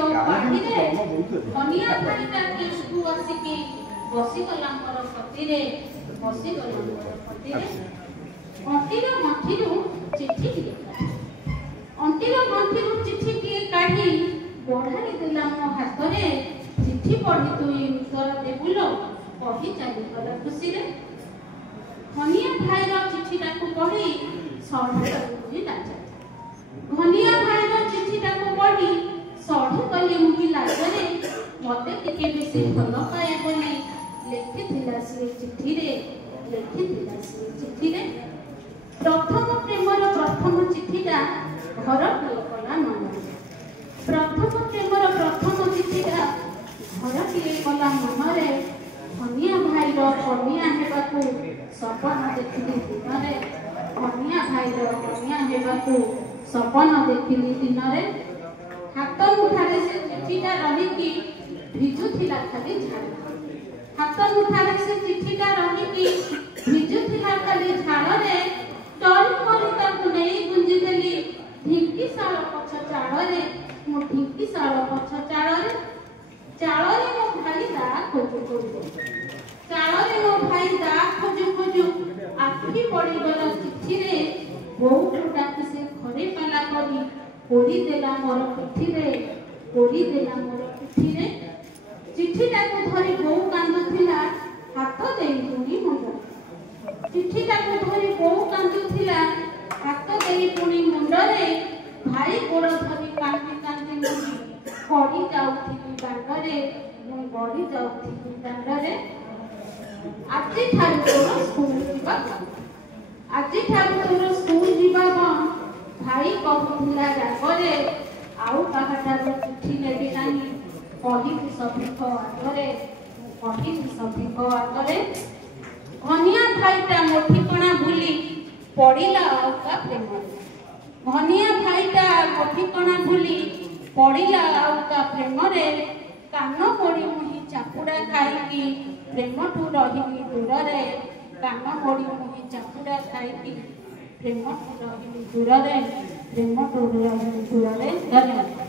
चौपाटी धनिया भाईटा केसकु आसिकी बसीगला मोर पतिरे बसीगला मोर पतिरे अंटीर गंठीरू चिट्ठी अंटीर गंठीरू चिट्ठी काढ़ी बढ़ाई देला मो हाथ रे चिट्ठी पढ़ी तुई उत्तर देबुलो कही चली गला खुशी रे धनिया भाईर चिट्ठीटा को पढ़ी सढ़े मुझे लाज धनिया भाईर चिट्ठीटा को पढ़ी सढ़े कली मुझे लाज रे मते टिके बेसी भल पाए बोली लेखिथिला से चिट्ठी रे लेखिथिला से चिट्ठी रे प्रथम प्रेमर प्रथम चिट्ठीटा घर पिए कला मन प्रथम प्रेमर प्रथम चिट्ठीटा घर पिए कला मन रे धनिया भाईर कनिया हेबाकू सपन देखिली दिन रे धनिया भाईर कनिया हेबाकू सपन देखिली दिन रे हाथ मुठारे से चिट्ठीटा रहिकी भिजुथिला खाली झाड़ हाथ मुठारे से चिट्ठीटा रहिकी भिजुथिला खाली झाड़ रे डरी मरी ताकू नहीं गुंजी देली ढिंकी साल पछ चाड़ रे मो ढिंकी साल पछ चाड़ रे मो भाई दा खोजु खोजु चाड़ रे मो भाई दा खोजु खोजु आखी पड़ी गला चिट्ठी रे बहु को डाकी से घरे पाला करी पोड़ी देला मोर पिठी रे पोड़ी देला मोर पिठी रे चिट्ठीटा को धरी बहु कांदुथिला हाथ देई पुनी मुंड चिट्ठीटा को धरी बहु कांदुथिला हाथ देई पुनी मुंड रे भाई गोड़ धरी कांदी कांदी मुंडी पड़ी जाउथिली दांडरे मुई गड़ी जाउथिली दांडरे आजि ठारू तोर स्कूल जीवा आजि ठारू तोर स्कूल जीवा भाई कहूला रागरे आउ काहाटार चिट्ठी नेबी नाही कही सभिक आगरे कही सभिक आगरे धनिया भाईटा मो ठिकाना भूली पड़िला आउका प्रेम धनिया भाईटा मो ठिकाना भूली पड़िला आउका प्रेम रे कान मोड़ी मुही चापुड़ा खाईकी प्रेम ठू रहिली दूर रे कान मोड़ी मुही चापुड़ा खाईकी प्रेम ठू रहिली दूर रे प्रेम ठू रहिली दूर रे धन्यवाद।